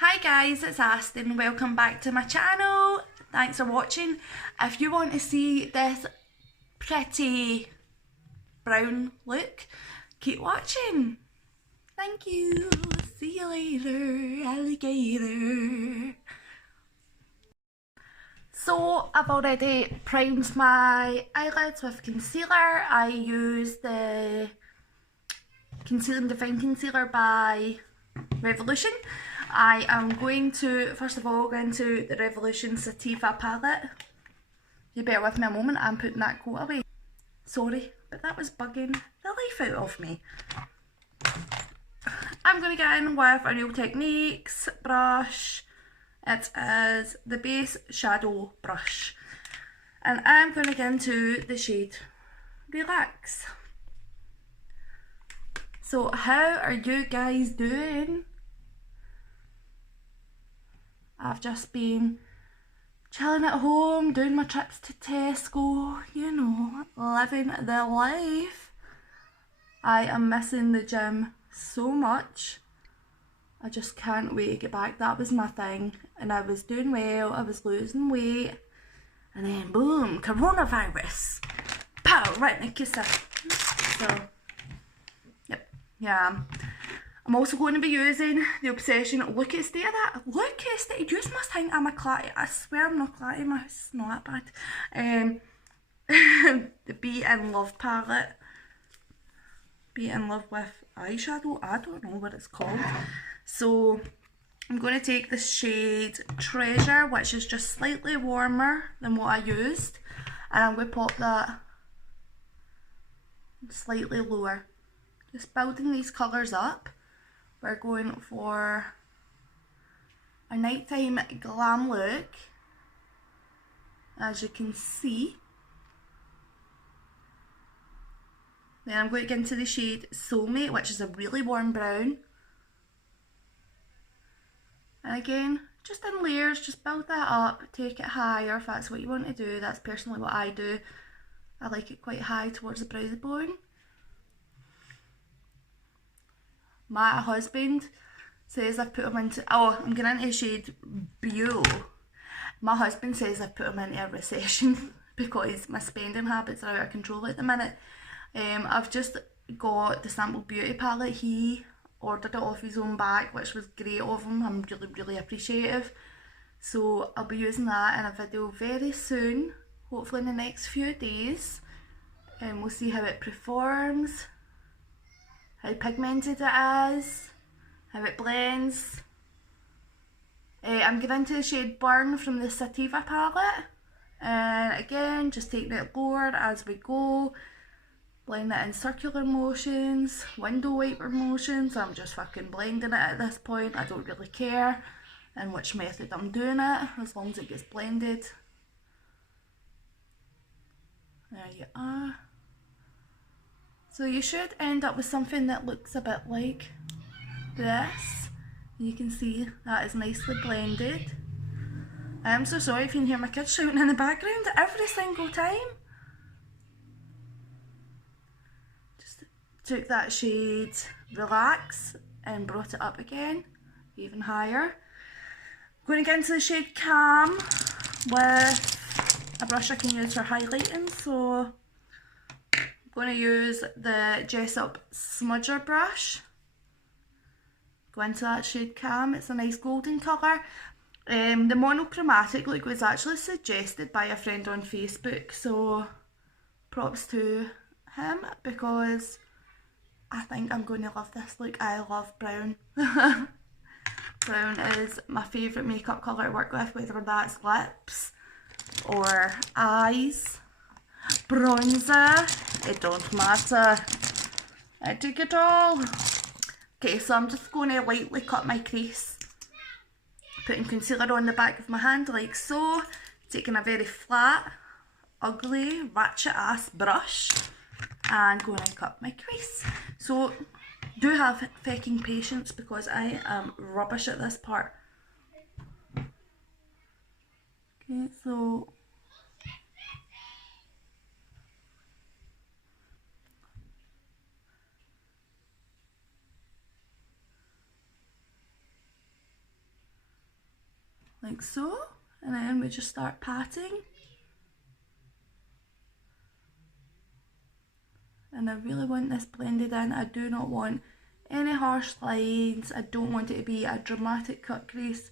Hi guys, it's Aston. Welcome back to my channel. Thanks for watching. If you want to see this pretty brown look, keep watching. Thank you. See you later, alligator. So I've already primed my eyelids with concealer. I use the Conceal and Define Concealer by Revolution. I am going to, first of all, go into the Revolution Sativa palette. You bear with me a moment, I'm putting that coat away. Sorry, but that was bugging the life out of me. I'm going to get in with a Real Techniques brush. It is the base shadow brush. And I'm going to get into the shade Relax. So how are you guys doing? I've just been chilling at home, doing my trips to Tesco, you know, living the life. I am missing the gym so much. I just can't wait to get back. That was my thing, and I was doing well, I was losing weight, and then boom, coronavirus. Pow, right in the kisser. So, yep, yeah. I'm also going to be using the Obsession Look at State of that. Look at State. You must think I'm a clatty. I swear I'm not clatty. My house is not that bad. The Be in Love palette. Be in Love with eyeshadow. I don't know what it's called. So I'm going to take the shade Treasure, which is just slightly warmer than what I used. And I'm going to pop that slightly lower. Just building these colours up. We're going for a nighttime glam look, as you can see. Then I'm going to get into the shade Soulmate, which is a really warm brown. And again, just in layers, just build that up, take it higher if that's what you want to do. That's personally what I do. I like it quite high towards the brow bone. My husband says I've put him into, I'm getting into shade Beau. My husband says I've put him into a recession because my spending habits are out of control at the minute. I've just got the Sample Beauty palette. He ordered it off his own back, which was great of him. I'm really appreciative. So I'll be using that in a video very soon, hopefully in the next few days. And we'll see how it performs, how pigmented it is, how it blends. I'm getting into the shade Burn from the Sativa palette, and again just taking it lower as we go, blend it in circular motions, window wiper motions. I'm just fucking blending it at this point. I don't really care in which method I'm doing it, as long as it gets blended. There you are. So you should end up with something that looks a bit like this. You can see that is nicely blended. I am so sorry if you can hear my kids shouting in the background every single time. Just took that shade Relax and brought it up again, even higher. I'm going to get into the shade Calm with a brush I can use for highlighting. So I'm going to use the Jessup Smudger brush. Go into that shade Calm. It's a nice golden colour. The Monochromatic look was actually suggested by a friend on Facebook, so props to him because I think I'm going to love this look. I love brown. Brown is my favourite makeup colour to work with, whether that's lips or eyes, bronzer, it don't matter. I take it all. Okay, so I'm just going to lightly cut my crease, putting concealer on the back of my hand like so, taking a very flat, ugly, ratchet ass brush and going to cut my crease. So do have fecking patience because I am rubbish at this part. Okay, so like so, and then we just start patting. And I really want this blended in. I do not want any harsh lines. I don't want it to be a dramatic cut crease.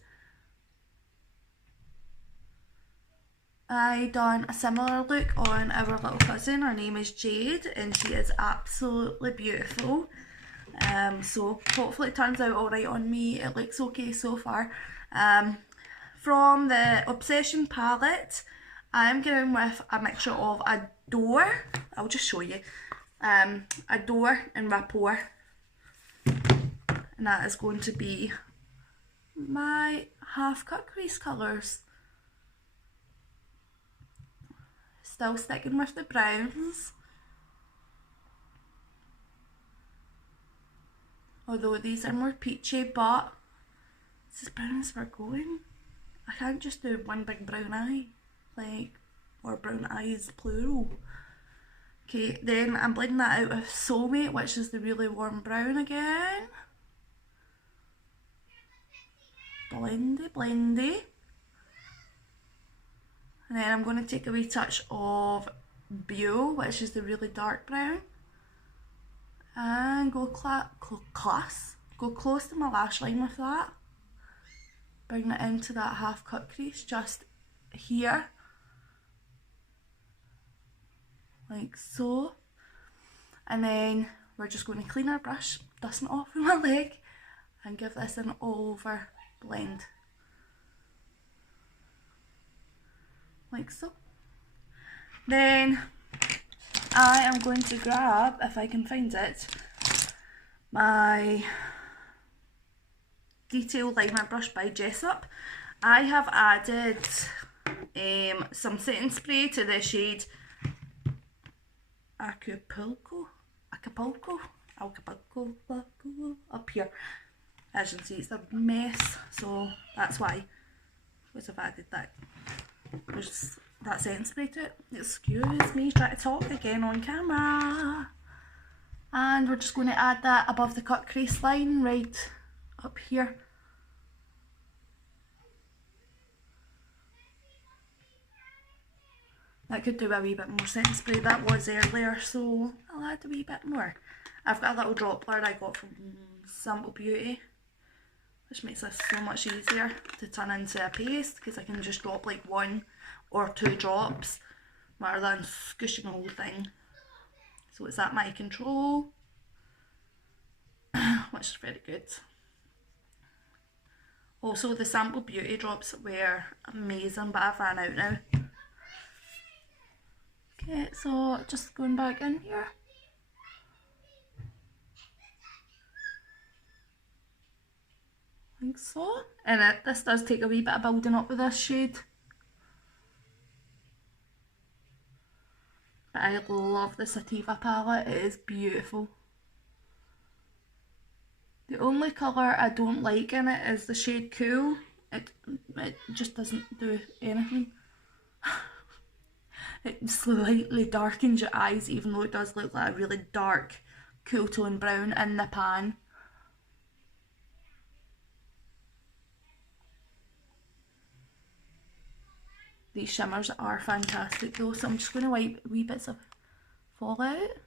I done a similar look on our little cousin. Her name is Jade and she is absolutely beautiful. So hopefully it turns out alright on me. It looks okay so far. From the Obsession palette, I'm going with a mixture of Adore. I'll just show you. Adore and Rapport. And that is going to be my half cut crease colours. Still sticking with the browns. Although these are more peachy, but this is brown as we're going. I can't just do one big brown eye, like, or brown eyes plural. Okay, then I'm blending that out with Soulmate, which is the really warm brown again. Blendy, blendy. And then I'm going to take a wee touch of Bio, which is the really dark brown. And go go close to my lash line with that. Bring it into that half cut crease just here. Like so. And then we're just going to clean our brush, dusting it off with my leg, and give this an over blend. Like so. Then I am going to grab, if I can find it, my detail liner brush by Jessup. I have added some setting spray to the shade Acapulco up here. As you can see, it's a mess, so that's why I've added that. There's that setting spray to it. Excuse me, try to talk again on camera. And we're just going to add that above the cut crease line right up here. That could do a wee bit more setting spray. That was earlier, so I'll add a wee bit more. I've got a little dropper I got from Sample Beauty, which makes this so much easier to turn into a paste, because I can just drop like 1 or 2 drops rather than squishing the whole thing. So it's at my control, which is very good. Also, the Sample Beauty drops were amazing, but I've ran out now. Okay, so just going back in here. Like so. And this does take a wee bit of building up with this shade. But I love the Sativa palette, it is beautiful. The only colour I don't like in it is the shade Cool. It just doesn't do anything. It slightly darkens your eyes, even though it does look like a really dark cool tone brown in the pan. These shimmers are fantastic though, so I'm just going to wipe wee bits of fallout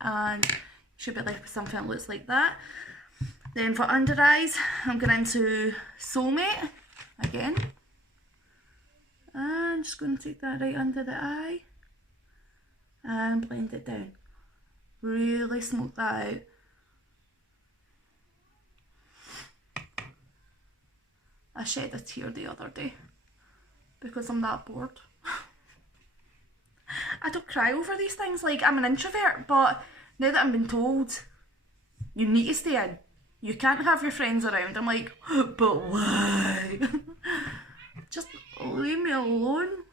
and you should be left with something that looks like that. Then for under eyes, I'm going into Soulmate again. And just going to take that right under the eye and blend it down. Really smoke that out. I shed a tear the other day because I'm that bored. I don't cry over these things, like I'm an introvert, but now that I'm being told you need to stay in, you can't have your friends around, I'm like, but why? Just leave me alone.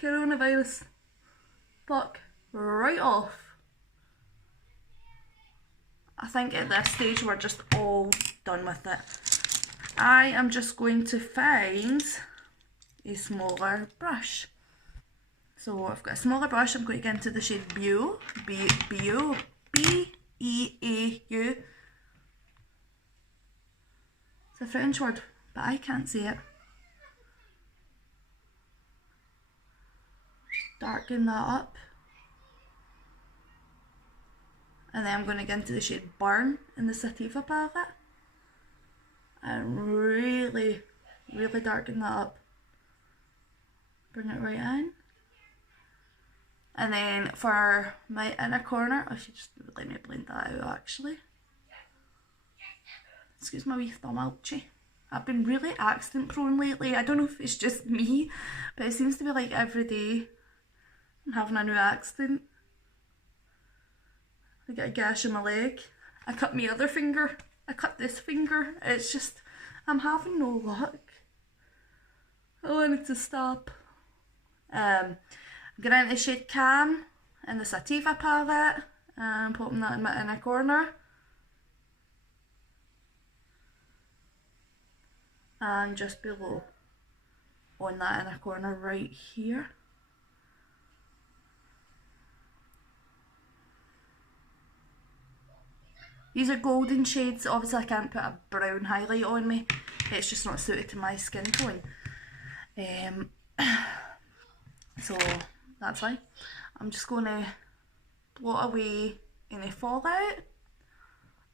Coronavirus. Fuck right off. I think at this stage we're just all done with it. I am just going to find a smaller brush. So I've got a smaller brush, I'm going to get into the shade Beau, B-E-A-U. It's a French word, but I can't say it. darken that up. And then I'm going to get into the shade Burn in the Sativa palette. And really, really darken that up. Bring it right in. And then for my inner corner, I should just let me blend that out actually. Excuse my wee thumb ouchie. I've been really accent prone lately. I don't know if it's just me, but it seems to be like every day I'm having a new accent. I get a gash in my leg. I cut my other finger. I cut this finger. It's just, I'm having no luck. Oh, I need to stop. I'm going into the shade Calm in the Sativa palette. And popping that in my inner corner. And just below on that inner corner right here. These are golden shades. Obviously I can't put a brown highlight on me, it's just not suited to my skin tone. So that's why I'm just going to blot away any fallout.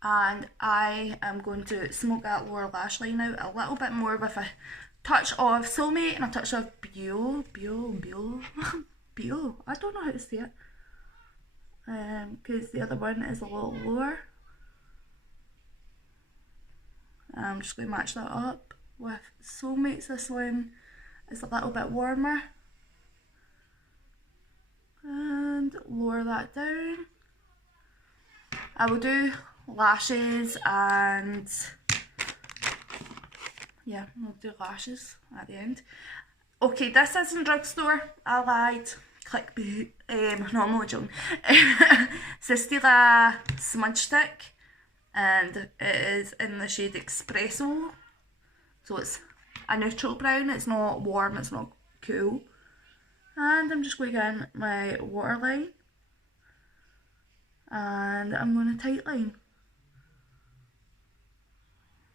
And I am going to smoke that lower lash line out a little bit more with a touch of Soulmate and a touch of Bio. I don't know how to say it. Because the other one is a little lower. I'm just going to match that up with Soulmates. This one is a little bit warmer. And lower that down. I will do lashes and yeah, I'll do lashes at the end. Okay, this isn't drugstore. I lied. Clickbait. No, I'm not joking. Sistila smudge stick, and it is in the shade Espresso. So it's a neutral brown. It's not warm. It's not cool. And I'm just going to get in my waterline, and I'm going to tightline.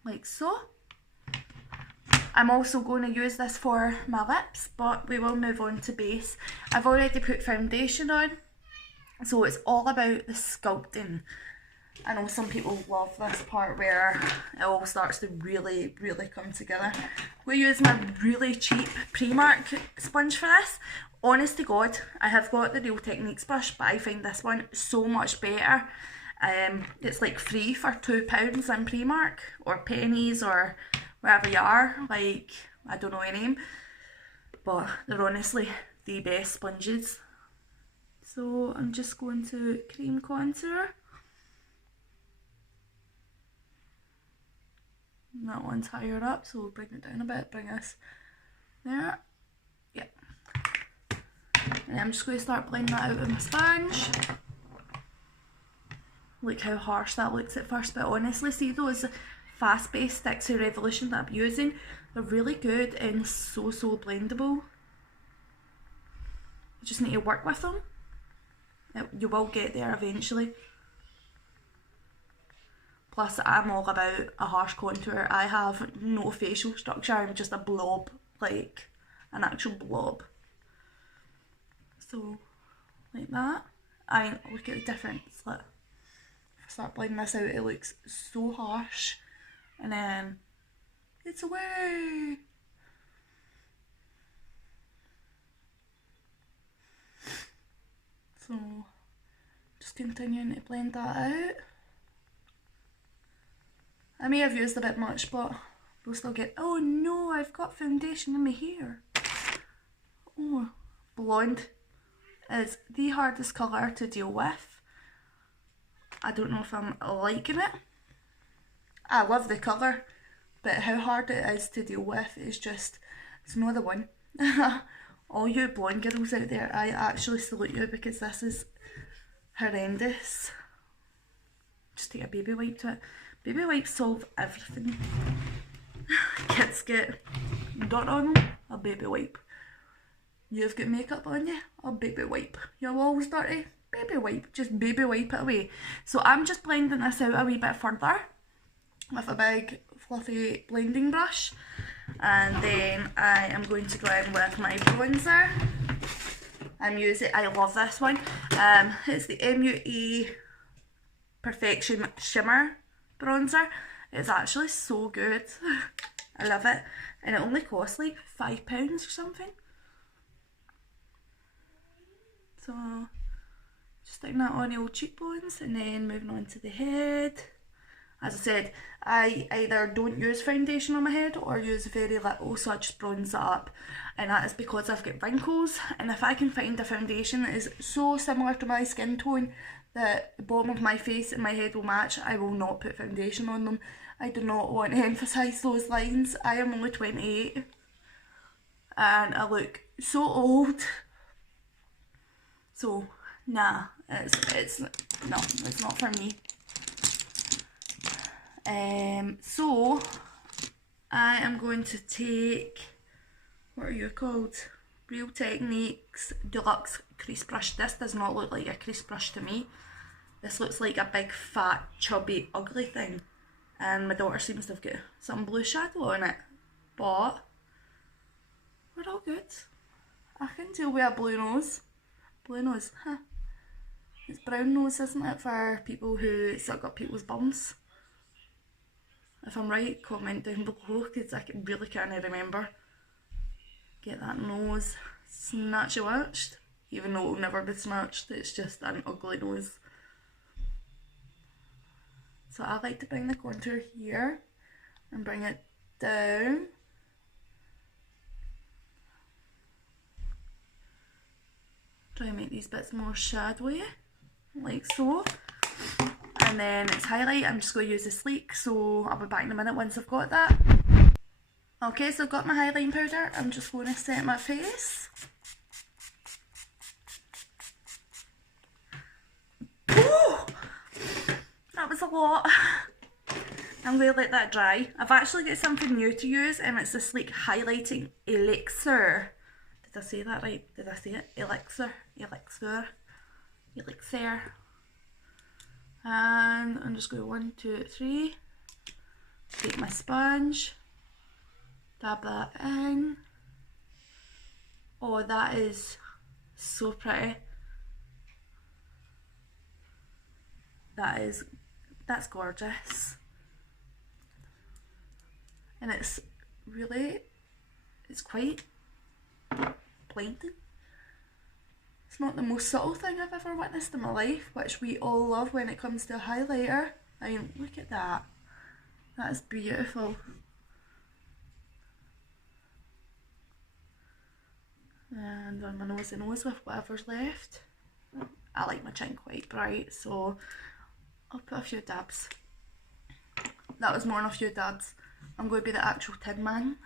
Like so. I'm also going to use this for my lips, but we will move on to base. I've already put foundation on, so it's all about the sculpting. I know some people love this part where it all starts to really, really come together. We use my really cheap Primark sponge for this. Honest to God, I have got the Real Techniques brush, but I find this one so much better. It's like free for £2 in Primark, or pennies, or wherever you are. Like, I don't know any name, but they're honestly the best sponges. So I'm just going to cream contour. That one's higher up, so we'll bring it down a bit, bring us there. Yeah. And I'm just going to start blending that out with my sponge. Look how harsh that looks at first, but honestly, see those fast-based sticks of Revolution that I'm using? They're really good and so blendable. You just need to work with them. You will get there eventually. Plus, I'm all about a harsh contour. I have no facial structure. I'm just a blob, like an actual blob. So, like that. I mean, look at the difference. Look. If I start blending this out, it looks so harsh. And then, it's away. So, just continuing to blend that out. I may have used a bit much, but we'll still get... Oh no, I've got foundation in my hair. Oh, blonde is the hardest colour to deal with. I don't know if I'm liking it. I love the colour, but how hard it is to deal with is just... It's not the one. All you blonde girls out there, I actually salute you, because this is horrendous. Just take a baby wipe to it. Baby wipes solve everything. Kids get dirt on them, a baby wipe. You've got makeup on you, a baby wipe. Your walls dirty, baby wipe. Just baby wipe it away. So I'm just blending this out a wee bit further with a big fluffy blending brush. And then I am going to go in with my bronzer. I love this one. It's the MUA Perfection Shimmer Bronzer. It's actually so good. I love it. And it only costs like £5 or something. So, just sticking that on the old cheekbones and then moving on to the head. As I said, I either don't use foundation on my head or use very little, so I just bronze that up. And that is because I've got wrinkles, and if I can find a foundation that is so similar to my skin tone that the bottom of my face and my head will match, I will not put foundation on them. I do not want to emphasise those lines. I am only 28 and I look so old. So, nah, it's not for me. So I am going to take, what are you called? Real Techniques Deluxe Crease Brush. This does not look like a crease brush to me. This looks like a big fat chubby ugly thing. And my daughter seems to have got some blue shadow on it. But we're all good. I can deal with a blue nose. Blue nose, huh? It's brown nose, isn't it, for people who suck up people's bums? If I'm right, comment down below, because I really can't remember. Get that nose snatchy-watched, even though it will never be snatched, it's just an ugly nose. So I like to bring the contour here and bring it down. Try and make these bits more shadowy, like so. And then it's highlight. I'm just going to use the sleek, so I'll be back in a minute once I've got that. Okay, so I've got my highlighting powder. I'm just going to set my face. Oh, that was a lot. I'm going to let that dry. I've actually got something new to use, and it's the Sleek Highlighting Elixir. Did I say that right? Did I say it? Elixir. And I'm just going 1, 2, 3. Take my sponge, dab that in. Oh, that is so pretty. That's gorgeous. And it's quite blinding. It's not the most subtle thing I've ever witnessed in my life, which we all love when it comes to a highlighter. I mean, look at that. That is beautiful. And on my nose and nose with whatever's left. I like my chin quite bright, so I'll put a few dabs. That was more than a few dabs. I'm going to be the actual Tin Man.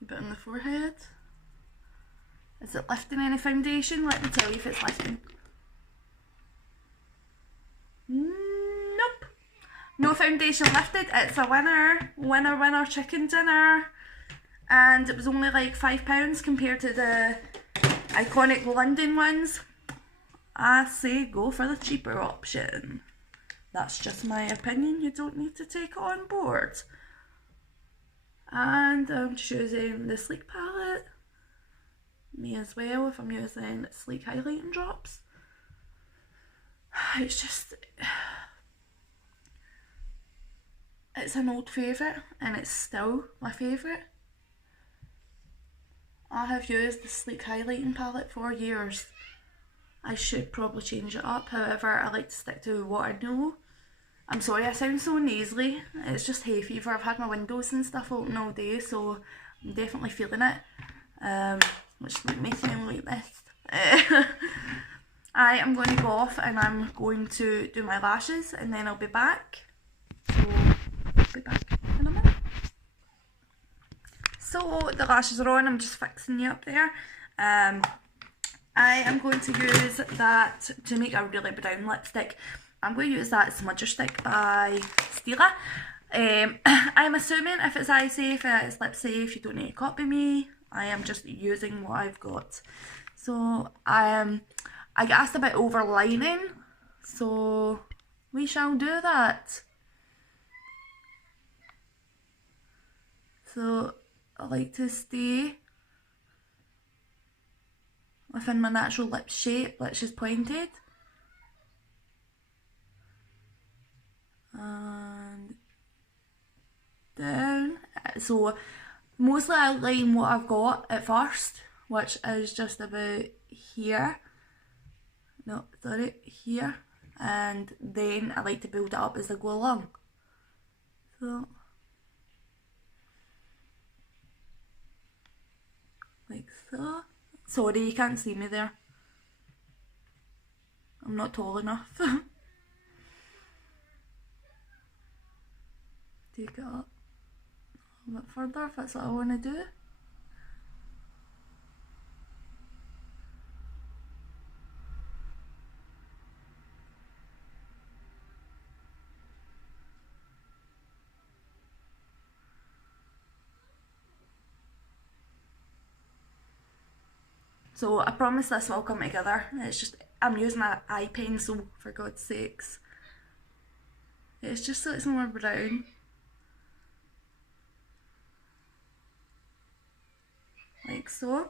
A bit on the forehead. Is it lifting any foundation? Let me tell you if it's lifting. Nope. No foundation lifted. It's a winner. Winner chicken dinner. And it was only like £5 compared to the iconic London ones. I say go for the cheaper option. That's just my opinion. You don't need to take it on board. And I'm choosing the Sleek palette. Me as well, if I'm using Sleek highlighting drops. It's just, it's an old favourite, and it's still my favourite. I have used the Sleek highlighting palette for years. I should probably change it up, however I like to stick to what I know. I'm sorry I sound so nasally, it's just hay fever. I've had my windows and stuff open all day, so I'm definitely feeling it. Which is making me like this. I am going to go off and I'm going to do my lashes, and then I'll be back. So, I'll be back in a minute. So the lashes are on, I'm just fixing you up there. I am going to use that to make a really brown lipstick. I'm going to use that smudger stick by Stila. I'm assuming if it's eye safe, it's lip safe, you don't need to copy me. I am just using what I've got. So I get asked about overlining, so we shall do that. So I like to stay within my natural lip shape, which is pointed. And down. So mostly I outline what I've got at first, which is just about here. No, sorry, here. And then I like to build it up as I go along. So, like so. Sorry, you can't see me there. I'm not tall enough. Take it up a bit further if that's what I want to do. So I promise this will come together. It's just, I'm using an eye pencil, for God's sakes. It's just so it's more brown. Like so.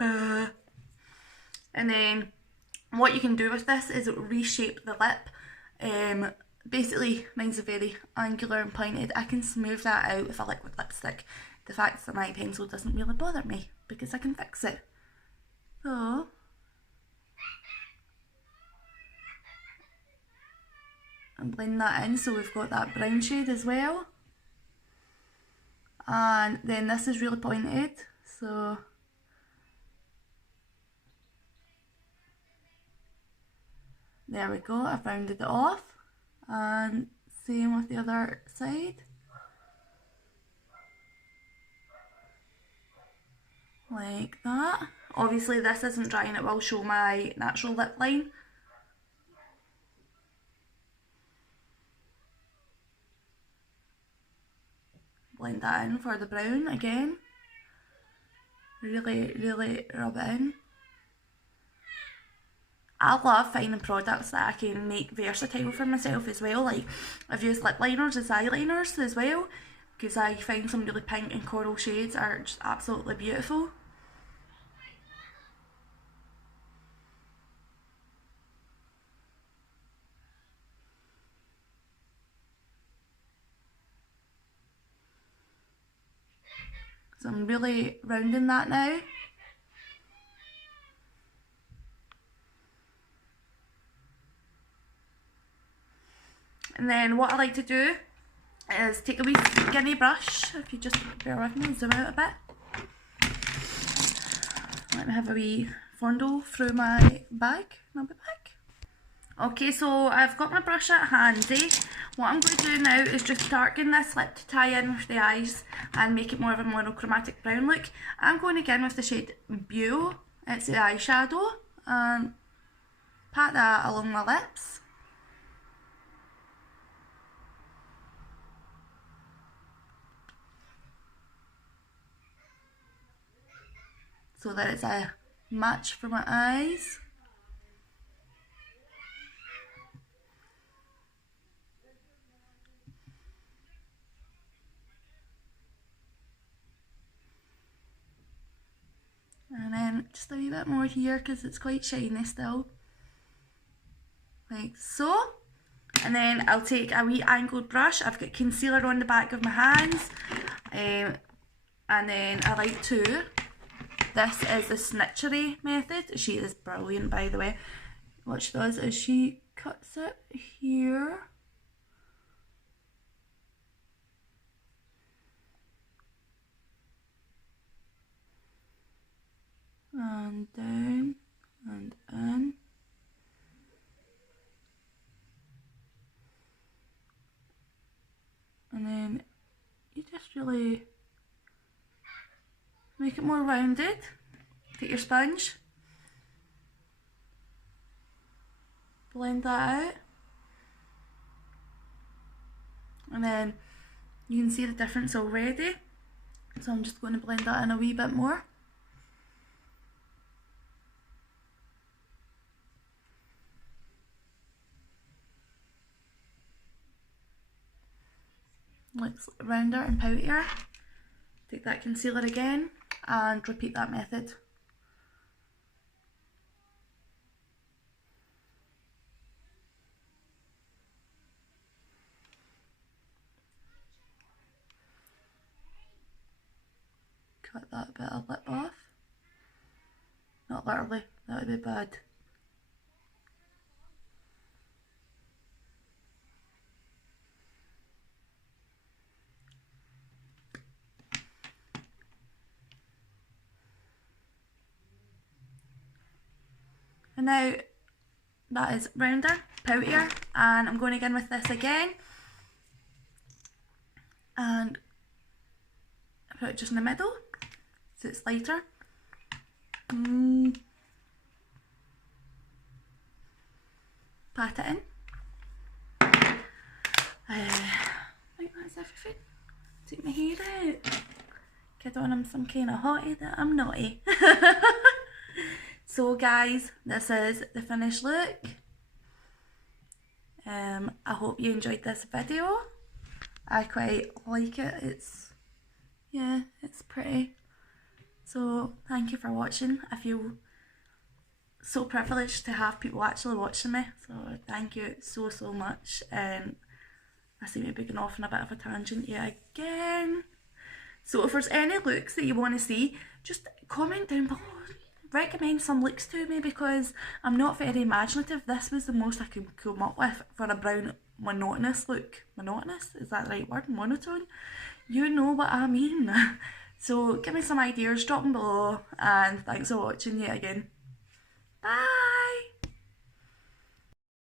And then what you can do with this is reshape the lip. Basically, mine's very angular and pointed. I can smooth that out with a liquid lipstick. The fact that my pencil doesn't really bother me because I can fix it. So, and blend that in so we've got that brown shade as well. And then this is really pointed, so there we go, I've rounded it off. And same with the other side. Like that. Obviously this isn't dry and it will show my natural lip line. Blend that in for the brown again. Really, really rub it in. I love finding products that I can make versatile for myself as well. Like, I've used lip liners as eyeliners as well, because I find some really pink and coral shades are just absolutely beautiful. So I'm really rounding that now. And then what I like to do is take a wee skinny brush, if you just bear with me and zoom out a bit. Let me have a wee fondle through my bag, number bag. Okay, so I've got my brush at handy. What I'm going to do now is just darken this lip to tie in with the eyes and make it more of a monochromatic brown look. I'm going again with the shade Beau, it's the eyeshadow, and pat that along my lips. So that it's a match for my eyes. And then just a wee bit more here because it's quite shiny still. Like so. And then I'll take a wee angled brush. I've got concealer on the back of my hands. And then I like to, this is the Snitchery method. She is brilliant, by the way. What she does is she cuts it here. And down and in. And then you just really make it more rounded. Take your sponge, blend that out, and then you can see the difference already. So I'm just going to blend that in a wee bit more. looks rounder and poutier. Take that concealer again and repeat that method. Cut that bit of lip off. Not literally, that would be bad. And now that is rounder, poutier, and I'm going again with this again. And put it just in the middle, so it's lighter. Pat it in. I think that's everything. Take my hair out. Kid on I'm some kind of hottie that I'm naughty. So guys, this is the finished look. I hope you enjoyed this video. I quite like it. It's pretty. So thank you for watching. I feel so privileged to have people actually watching me. So thank you so much. And I seem to be going off on a bit of a tangent yet again. So if there's any looks that you want to see, just comment down below. Recommend some looks to me, because I'm not very imaginative. This was the most I could come up with for a brown monotonous look. Monotonous? Is that the right word? Monotone? You know what I mean. So give me some ideas, drop them below, and thanks for watching yet again.